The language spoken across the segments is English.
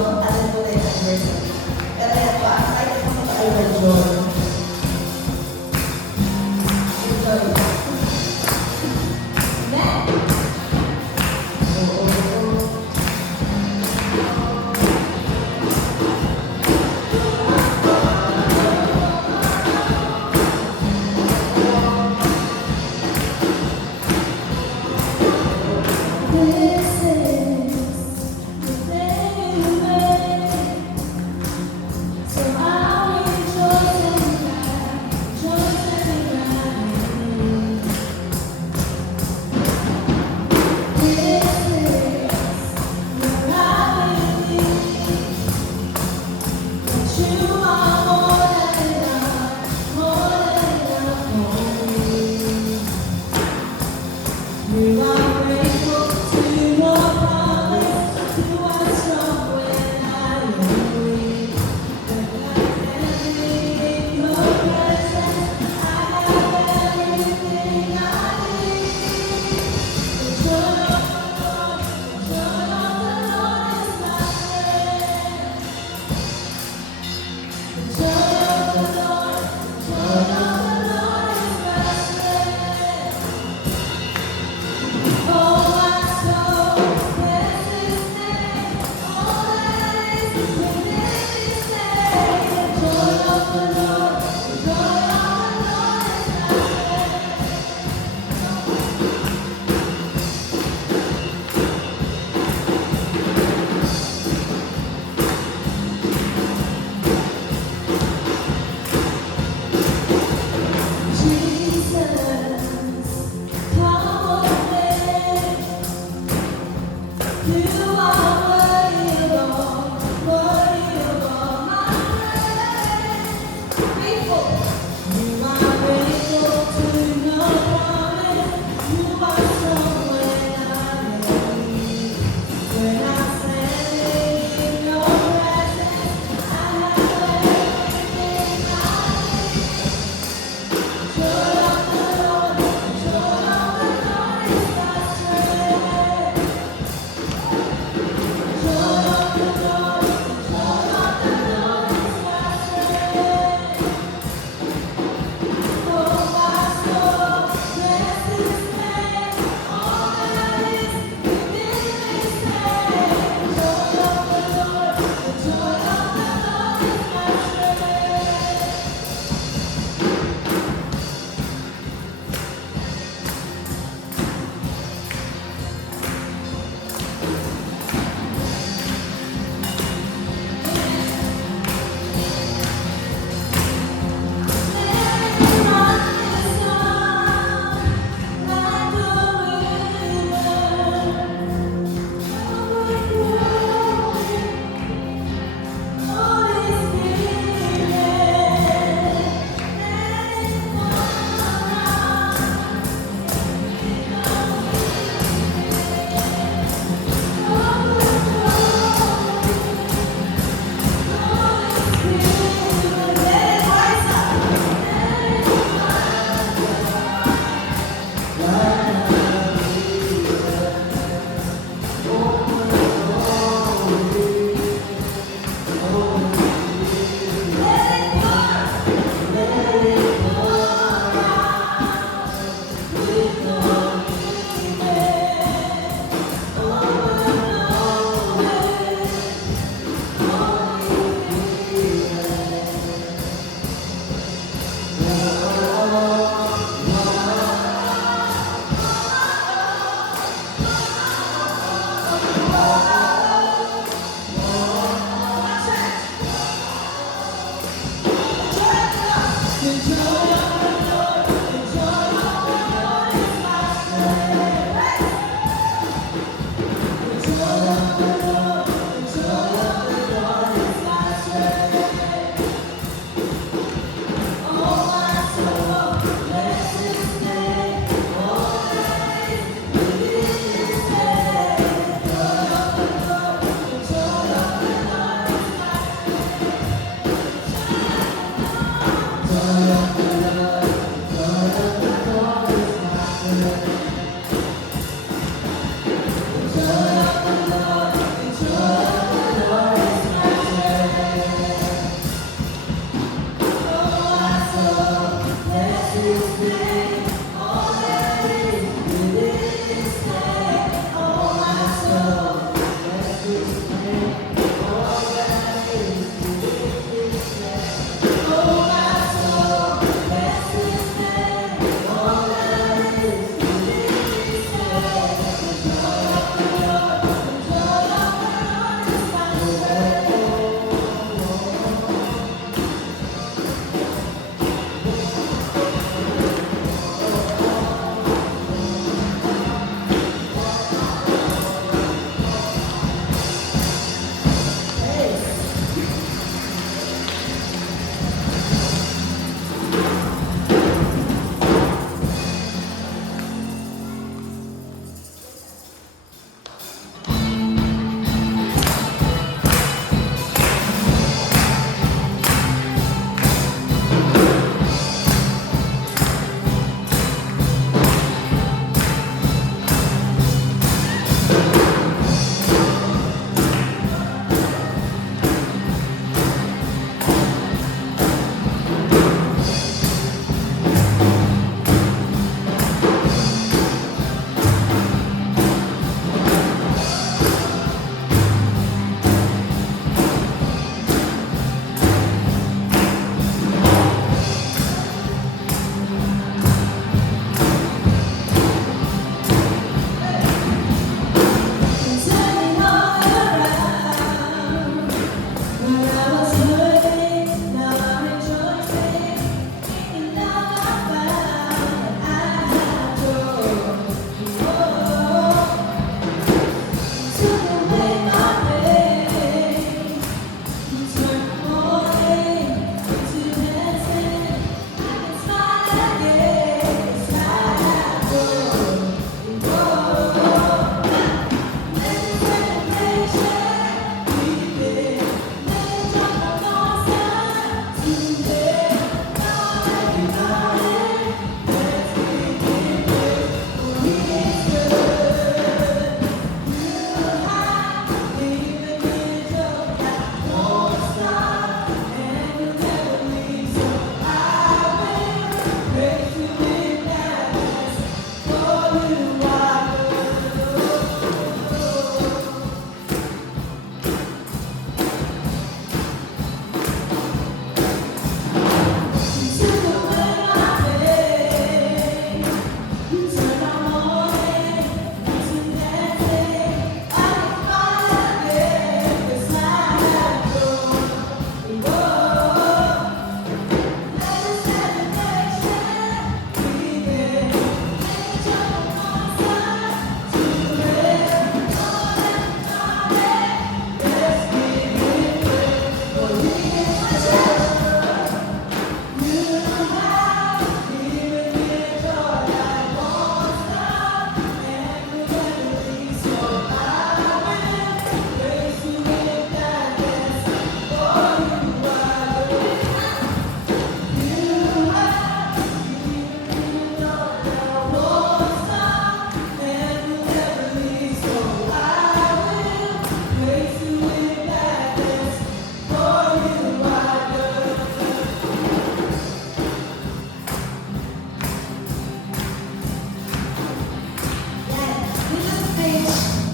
alam mo na yung anniversary. Pero yan po, ang kahit ako mag-enjoy. Enjoy po. Next! This is the day you made, so I will rejoice and be glad, rejoice and be glad. This is where I will be, that you are more than enough for me. We are grateful to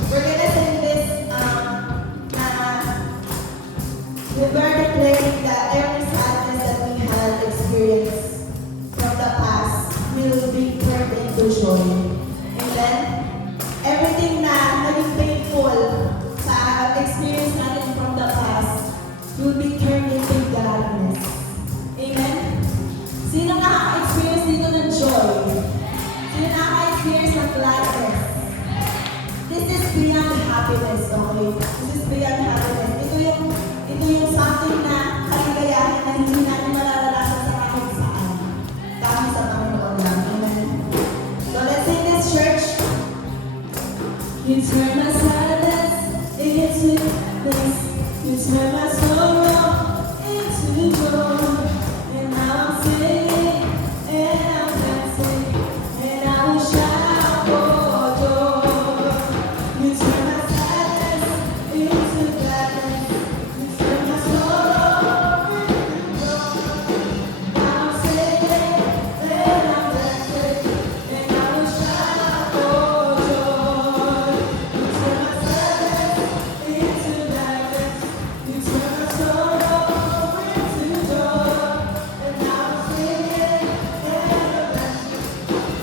We're gonna sing this, we were declaring that every sadness that we had experienced from the past will be turned into joy. Amen? Everything na naging painful sa experience natin from the past will be turned into gladness. Amen? Sino nakaka-experience dito ng joy? Sino nakaka-experience ng gladness? This is beyond happiness, okay? This is beyond happiness. Ito yung something na kaligayahan na hindi natin mararanasan sa kahit saan. Kami sa Panginoon lang. Amen? So let's sing this, church. You turn my sadness into bliss. You turn my sorrow into joy. And now I'm singing and I'm dancing and I will shout for joy. You turn my sadness into gladness. You turn my sorrow into joy. Now I'm singing and I'm dancing and I will shout for joy. You turn my sadness into gladness. You turn my sorrow into joy. And now I'm singing and I'm dancing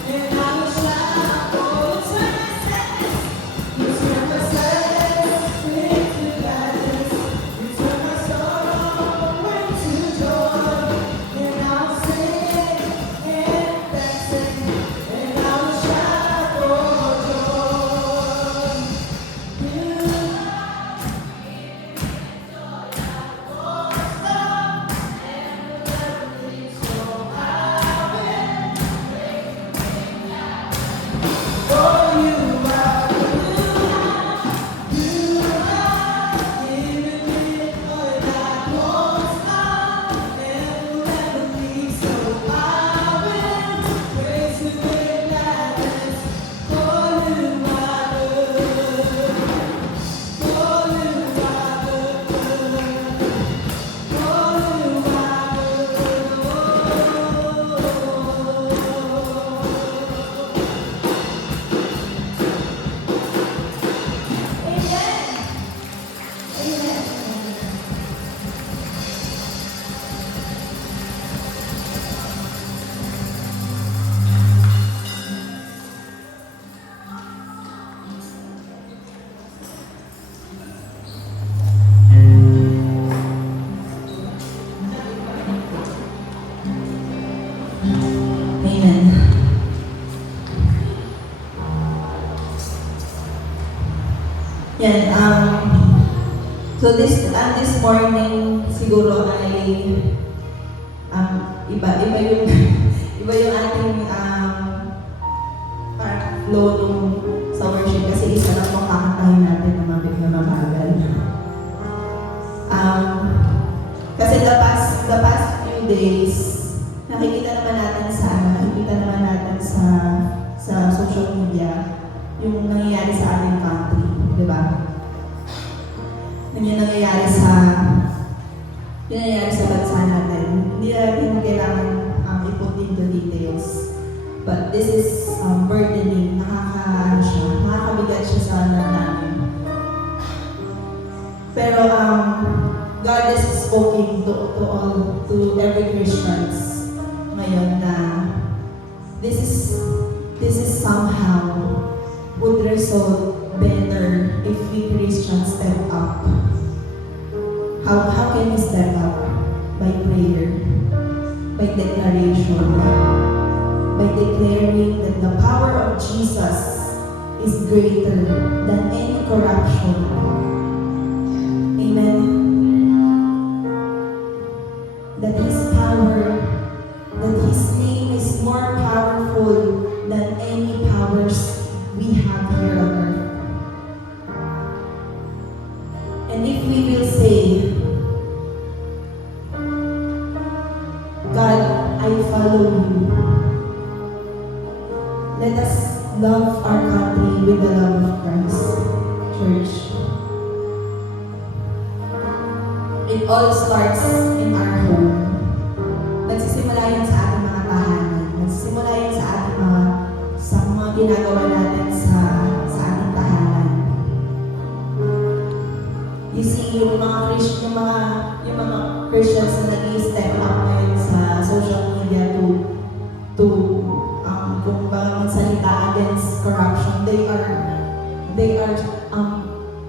and I will shout for joy. You turn my sadness into gladness. You turn my sorrow into joy. And I'm singing and dancing, and I will shout for joy. For you are good. You have given me joy that won't stop and will never leave. So I will praise you with gladness. For you are good. For you are good. For you are good. Amen. Yan, so this morning siguro ay iba yung iba yung ating parang flow nung sa worship kasi isa lang mong kakantahin natin na mabig na mabagal. Kasi the past few days nakikita naman natin sa social media yung nangyayari sa ating country, di ba? Yung nangyayari sa bansa natin. Hindi natin kailangan i-put into details. But this is burdening, nakakabigat siya sa namin. Pero God is speaking to every Christians ngayon na this is somehow would result better if we Christians step up. How can we step up? By prayer, by declaration, by declaring that the power of Jesus is greater than any corruption. Amen. That His power, that His name is more powerful than any powers we have here on earth. And if we will say, God, I follow you. Let us love our country with the love of Christ, church. It all starts in our home. Nagsisimula yan sa ating mga tahanan. Nagsisimula yan sa ating sa mga ginagawa natin sa ating tahanan. You see, yung mga Christians na nag-i-step up ngayon sa social media to kung ba magsalita against corruption, they are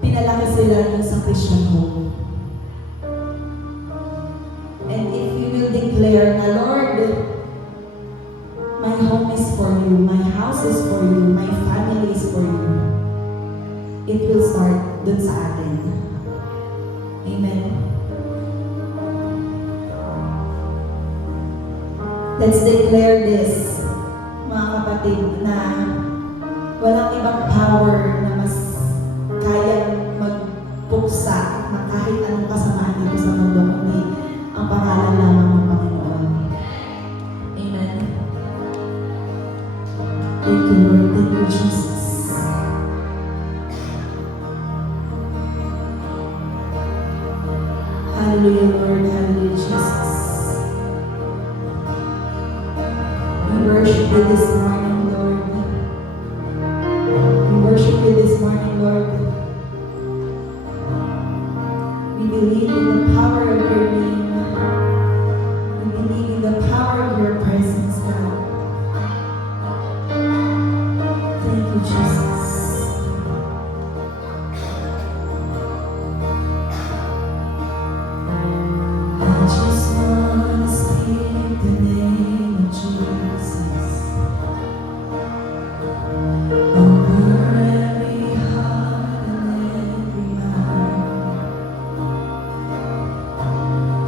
pinalaki sila dun sa Christian home. And if we will declare na, Lord, my home is for you, my house is for you, my family is for you, it will start dun sa atin. Amen. Let's declare this, mga kapatid, na walang ibang power na mas kayang magpuksa ng kahit anong kasamaan dito sa mundo kundi ang pangalan lamang ng Panginoon. Amen. Thank you, Lord. Thank you, Jesus. Hallelujah, Lord. Hallelujah, Jesus. We worship you this morning, Lord. We worship you this morning, Lord. We believe in the power of your name. We believe in the power of your presence, God. Thank you, Jesus. I just want to speak the name of Jesus over every heart and every mind.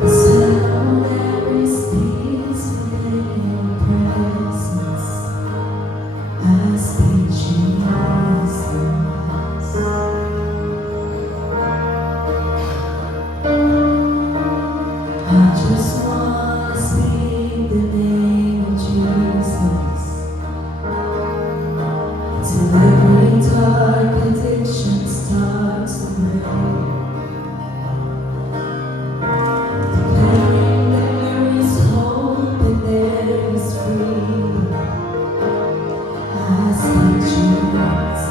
The sound every speaks within your presence. I speak Jesus. I just want to speak the name of Jesus till every dark addiction starts to break. Declaring that there is hope and there is freedom. I speak Jesus.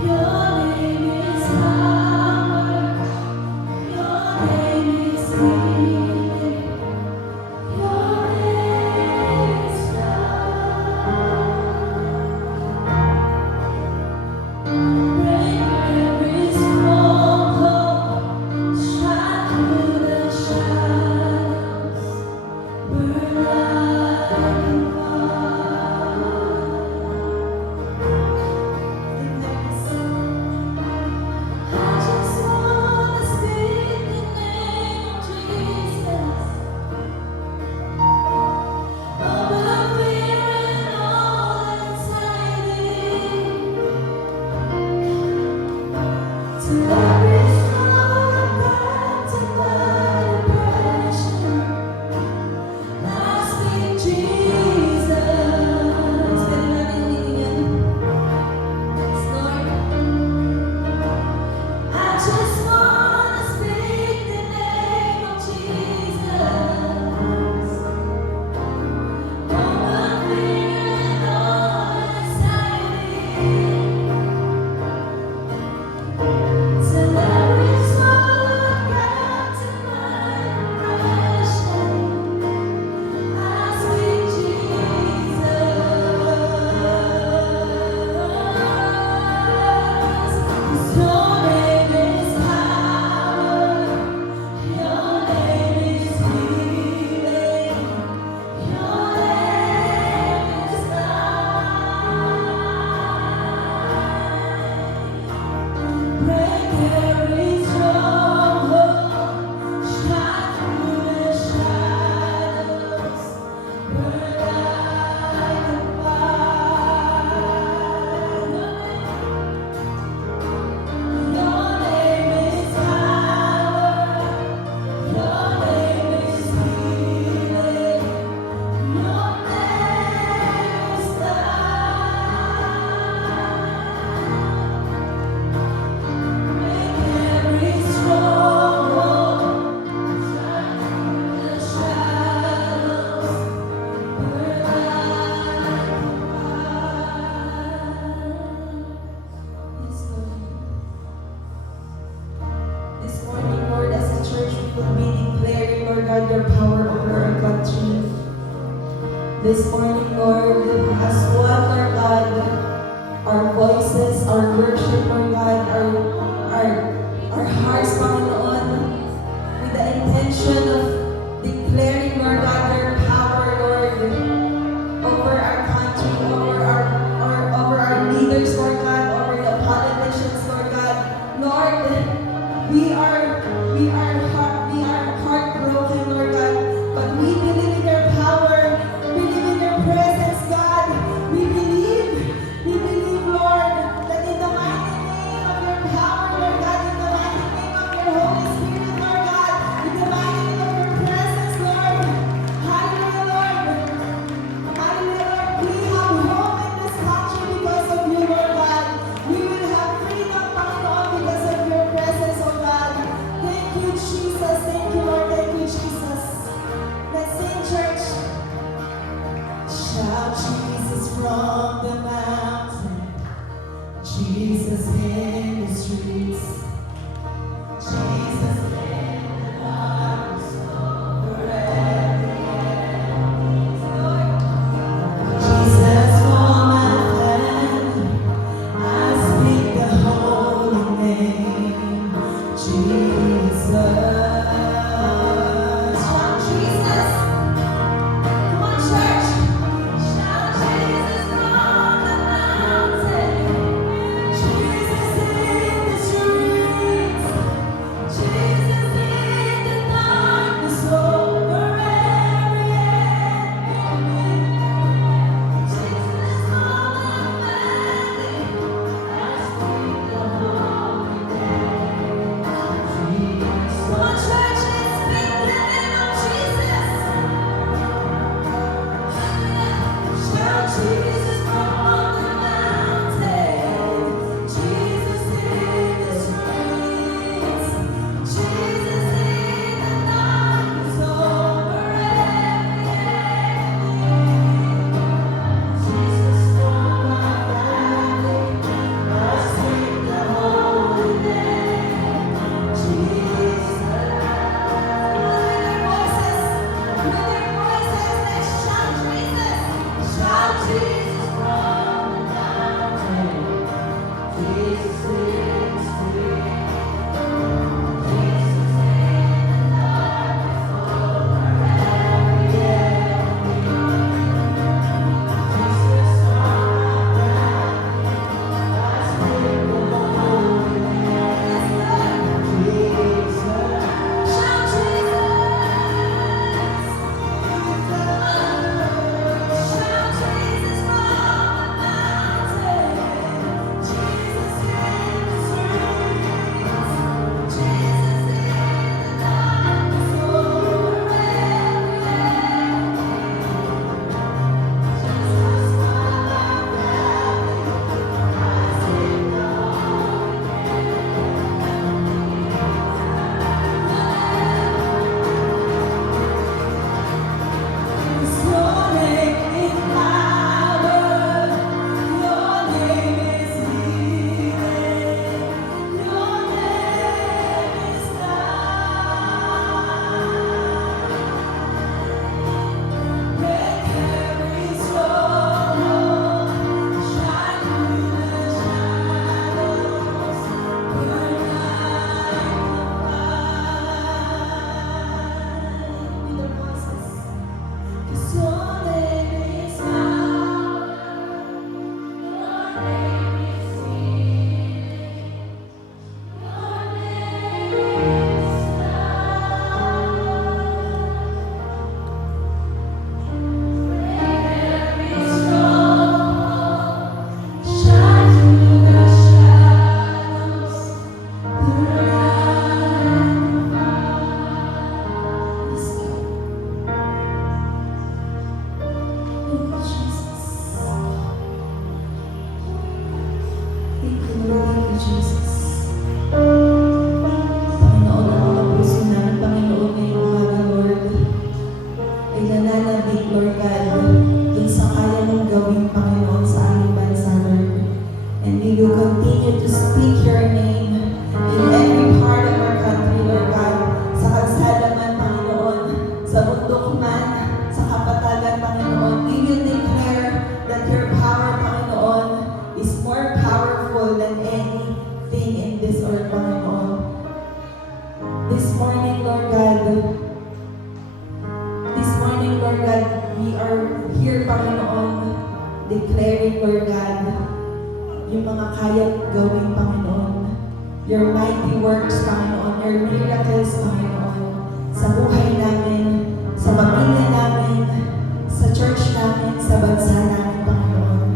Your name is power. Your name is healing. Your name is love. This morning, Lord, as one, Lord God, our voices, our worship, Lord God, our hearts, Panginoon, with the intention of declaring, Lord God, your power, Lord, over our country, over our leaders, Lord God, over the politicians, Lord God. Lord, we are heartbroken, Lord God, but we believe in your power. We believe in your presence, God. We believe, Lord, that in the mighty name of your power, Lord God, in the mighty name of your Holy Spirit, Lord God, in the mighty name of your presence, Lord. Hallelujah, Lord. Hallelujah, Lord. We have hope in this country because of you, Lord God. We will have freedom, Panginoon, because of your presence, oh God. Thank you, Jesus. Thank you, Lord. Thank you, Jesus. Let's sing, church. Shout Jesus from the mountain, Jesus in the streets, Jesus in the darkness over every enemy. Jesus for my family, I speak the holy name, Jesus. Shout Jesus. Come on, church. Shout Jesus from the mountain, Jesus in the streets, Jesus in the darkness over every enemy. Jesus for my family, I speak the holy name, Jesus. Come on, church, let's speak the name of Jesus. Shout Jesus from the mountain, Jesus in the streets, Jesus in the darkness over every enemy. Jesus for my family, I speak the holy name, Jesus. With their voices, let's shout Jesus. Shout Jesus from the mountain, Jesus in the street, Jesus in the darkness over every enemy. Jesus for my family, I speak the holy name. Jesus. Shout Jesus. Shout Jesus from the mountain, Jesus in the streets, Jesus in the darkness over every enemy. Jesus for my family, I sing the holy name. Your name is power, your name is healing, your name is God. Break every stronghold, shine through the shadows, burn like a fire. With their voices. 'Cause your name is power, your name is healing, your name is love. Break every stronghold, shine through the shadows, burn like a fire. Let's go. Thank you, Jesus. Thank you, Lord. Thank you, Jesus. Panginoon, ang mga puso namin, Panginoon, ngayong umaga, Lord, ay nananabik, Lord God, dun sa kaya mong gawin, Panginoon, sa aming bansa, Lord. And we will continue to speak your name in every part of our country, Lord God, sa kalsada man, Panginoon, sa bundok man, sa kapatagan, Panginoon. We Panginoon, declaring, Lord God, yung mga kayang gawin, Panginoon. Your mighty works, Panginoon. Your miracles, Panginoon. Sa buhay namin, sa pamilya namin, sa church namin, sa bansa namin, Panginoon.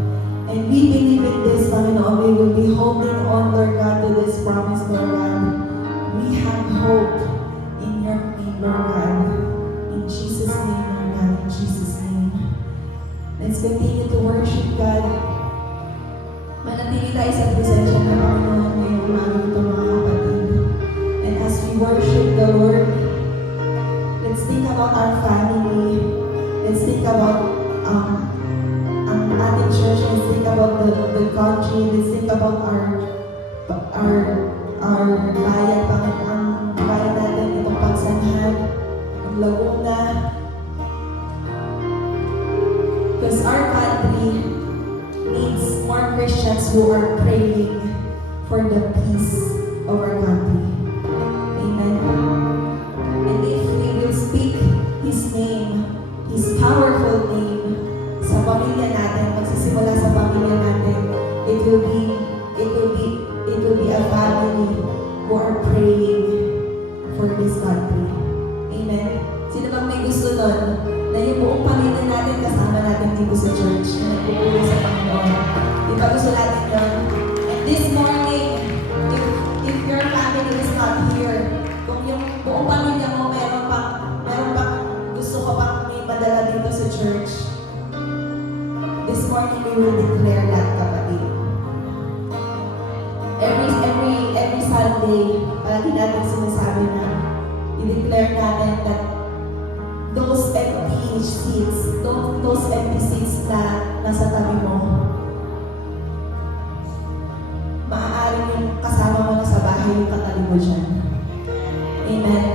And we believe in this, Panginoon. We will be holding on, Lord God, to this promise, Lord God. We have hope in your name, Lord God. In Jesus' name, Lord God. In Jesus' name. Let's continue to worship God. Manatili tayo sa presensya ng Panginoon ngayong umaga ito, mga kapatid. And as we worship the Lord, let's think about our family. Let's think about ang ating church. Let's think about the country. Let's think about our bayan, Panginoon. Ang bayan natin, itong Pagsanhan, ang Laguna. Because our country needs more Christians who are praying for the peace of our country. Amen. And if we will speak His name, His powerful name, sa pamilya natin, magsisimula sa pamilya natin, it will be a family who are praying for this country. Amen. Sino bang may gusto nun na yung buong pamilya natin kasama natin dito sa church na nagpupuli sa Panginoon? Di ba gusto natin yun? And this morning, if your family is not here, kung yung buong pamilya mo meron pang gusto ko pang may padala dito sa church, this morning we will declare that, kapatid. Every Sunday, palagi natin sinasabi na i-declare natin that those empty seats na nasa tabi mo, maaaring yung kasama mo na sa bahay yung katabi mo dyan. Amen.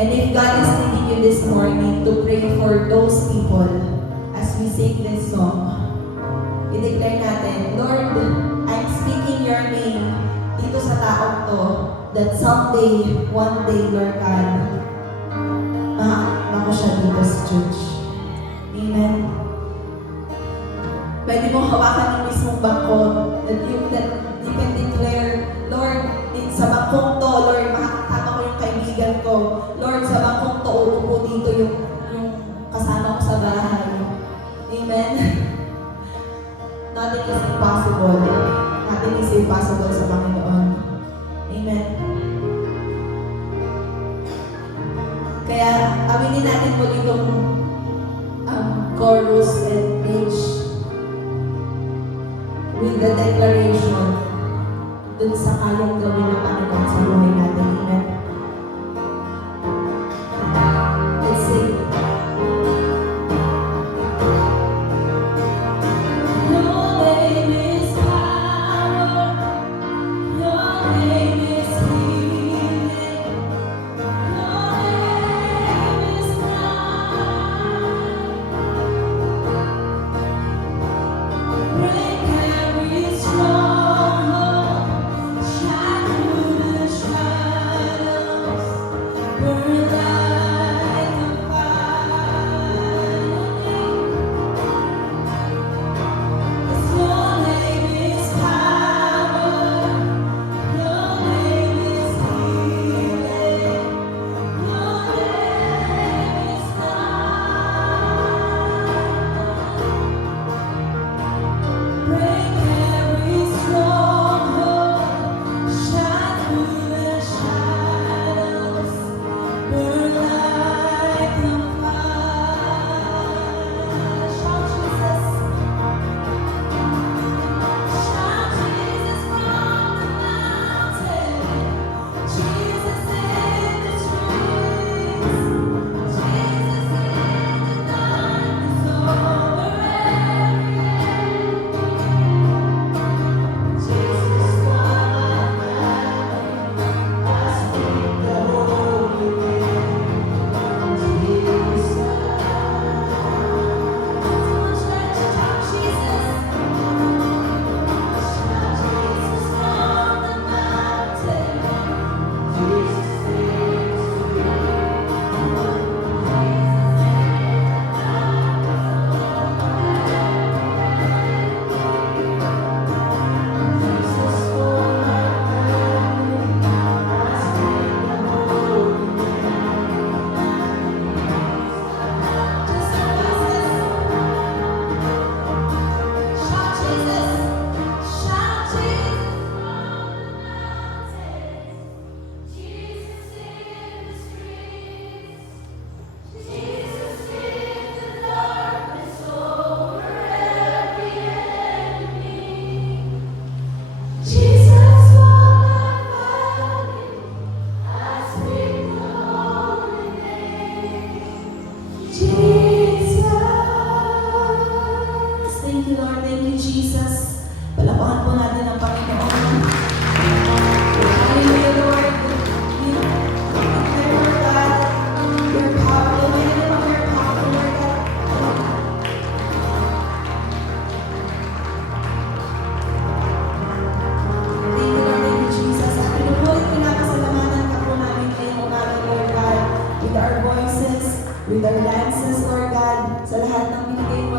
And if God is leading you this morning to pray for those people as we sing this song, i-declare natin, Lord, I'm speaking your name dito sa taong to, that someday, one day, Lord God, makakakita ko siya dito sa church. Amen. Pwede mo hawakan yung mismong bangko that you can declare, Lord, sa bangkong to, Lord, makakakita ko yung kaibigan ko. Lord, sa bangkong to, uupo dito yung kasama ko sa bahay. Amen. Nothing is impossible. Nothing is impossible sa Panginoon. Amen. Kaya, aminin natin po ditong chorus and bridge with the declaration dun sa kayang gawin ng Panginoon sa buhay natin. Amen. Let's sing. Shine through the shadows. with our dances, Lord God, sa lahat ng binigay